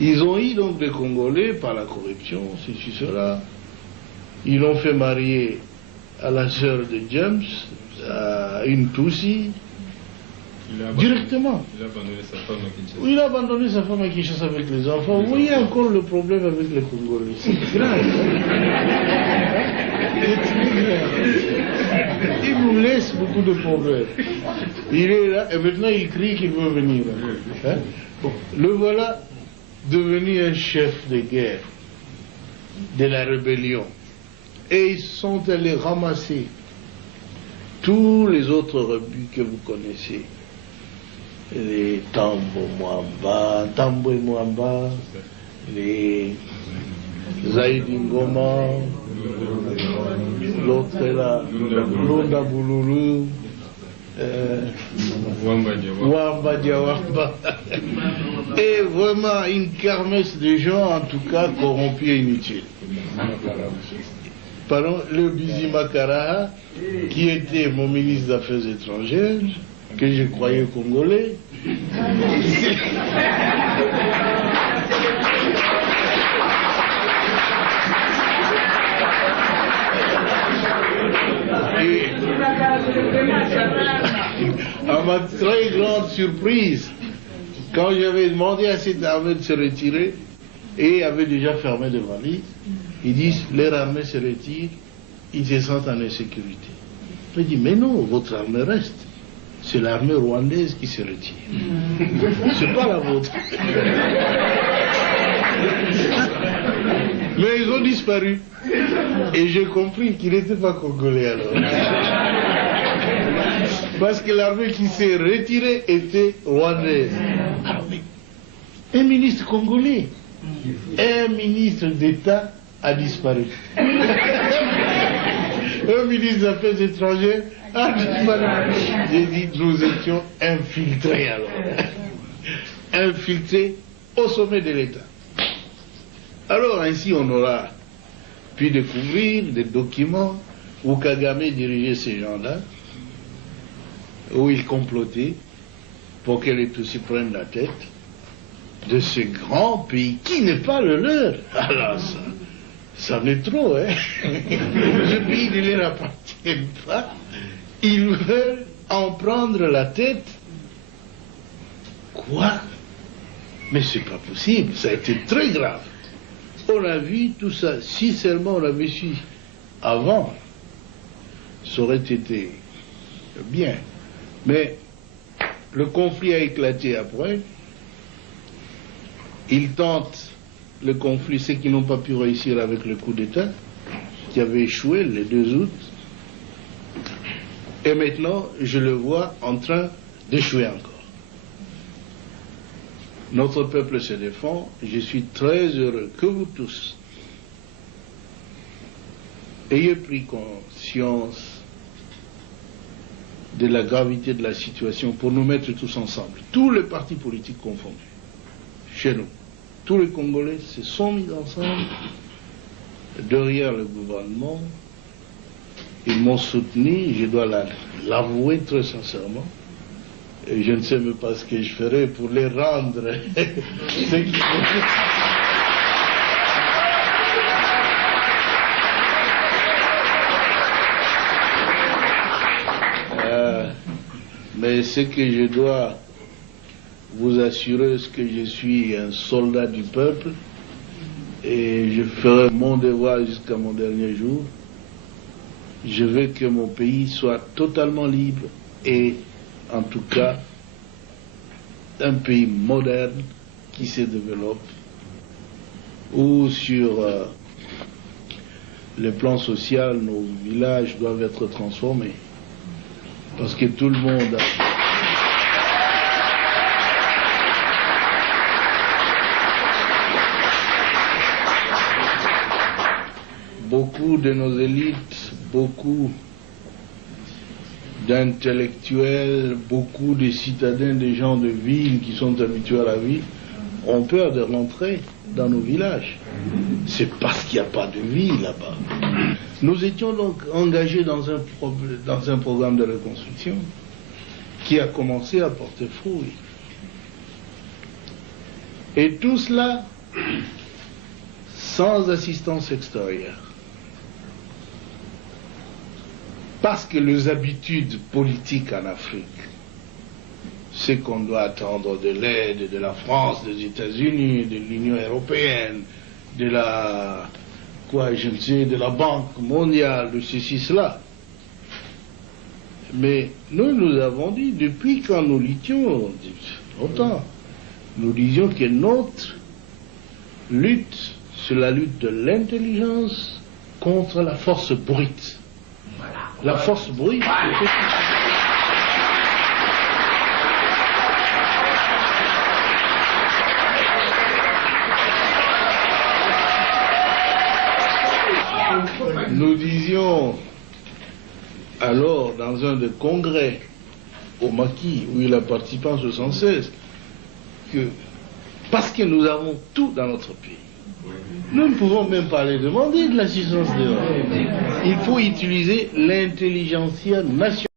Ils ont eu donc des Congolais par la corruption, ceci, cela. Ils l'ont fait marier à la sœur de James, à une Tutsi, directement. Il a abandonné sa femme à Kinshasa. Oui, il a abandonné sa femme à Kinshasa avec les enfants. Vous voyez encore le problème avec les Congolais. C'est grave. Il nous laisse beaucoup de problèmes. Il est là et maintenant il crie qu'il veut venir. Hein? Bon, le voilà devenu un chef de guerre de la rébellion. Et ils sont allés ramasser tous les autres rebus que vous connaissez. Les Tambo et Mwamba, les Zaïdi Ngoma, l'autre est là, Lunda Boululu, Wamba Diawamba. Et vraiment une kermesse de gens, en tout cas, corrompus et inutiles. Pardon, le Bizimakara, qui était mon ministre des Affaires étrangères, que je croyais congolais. Et à ma très grande surprise, quand j'avais demandé à cette armée de se retirer, et avait déjà fermé des valises, ils disent, leur armée se retire, ils se sentent en insécurité. Je dis, mais non, votre armée reste. C'est l'armée rwandaise qui se retire. C'est pas la vôtre. Mais ils ont disparu. Et j'ai compris qu'ils n'étaient pas congolais alors. Parce que l'armée qui s'est retirée était rwandaise. Ah oui. Un ministre congolais, un ministre d'État a disparu. Un ministre des Affaires étrangères a disparu. J'ai dit, nous étions infiltrés alors. Infiltrés au sommet de l'État. Alors ainsi on aura pu découvrir des documents où Kagame dirigeait ces gens-là, où il complotait pour que les Tutsis prennent la tête de ce grand pays qui n'est pas le leur. Alors ça en est trop, hein. Ce pays ne leur appartient pas. Ils veulent en prendre la tête. Quoi? Mais c'est pas possible, ça a été très grave. On a vu tout ça, si seulement on avait su avant, ça aurait été bien. Mais le conflit a éclaté après. Ils tentent le conflit, ceux qui n'ont pas pu réussir avec le coup d'État, qui avait échoué le 2 août. Et maintenant, je le vois en train d'échouer encore. Notre peuple se défend. Je suis très heureux que vous tous ayez pris conscience de la gravité de la situation pour nous mettre tous ensemble, tous les partis politiques confondus, chez nous. Tous les Congolais se sont mis ensemble derrière le gouvernement. Ils m'ont soutenu, je dois l'avouer très sincèrement. Et je ne sais même pas ce que je ferai pour les rendre. Mais ce que je dois vous assurer, c'est que je suis un soldat du peuple et je ferai mon devoir jusqu'à mon dernier jour. Je veux que mon pays soit totalement libre et en tout cas un pays moderne qui se développe, où sur le plan social, nos villages doivent être transformés. Parce que tout le monde beaucoup de nos élites, beaucoup d'intellectuels, beaucoup de citadins, des gens de ville qui sont habitués à la ville, ont peur de rentrer dans nos villages. C'est parce qu'il n'y a pas de vie là-bas. Nous étions donc engagés dans un programme de reconstruction qui a commencé à porter fruit. Et tout cela sans assistance extérieure. Parce que les habitudes politiques en Afrique, c'est qu'on doit attendre de l'aide de la France, des États-Unis, de l'Union européenne, de la, de la Banque mondiale, de ceci, cela. Mais nous avons dit, depuis quand nous luttions, longtemps, nous disions que notre lutte, c'est la lutte de l'intelligence contre la force brute. La force brute. Nous disions alors dans un des congrès au Maquis où il a participé en 1976 que parce que nous avons tout dans notre pays, nous ne pouvons même pas les demander de l'assistance dehors. Il faut utiliser l'intelligentsia nationale.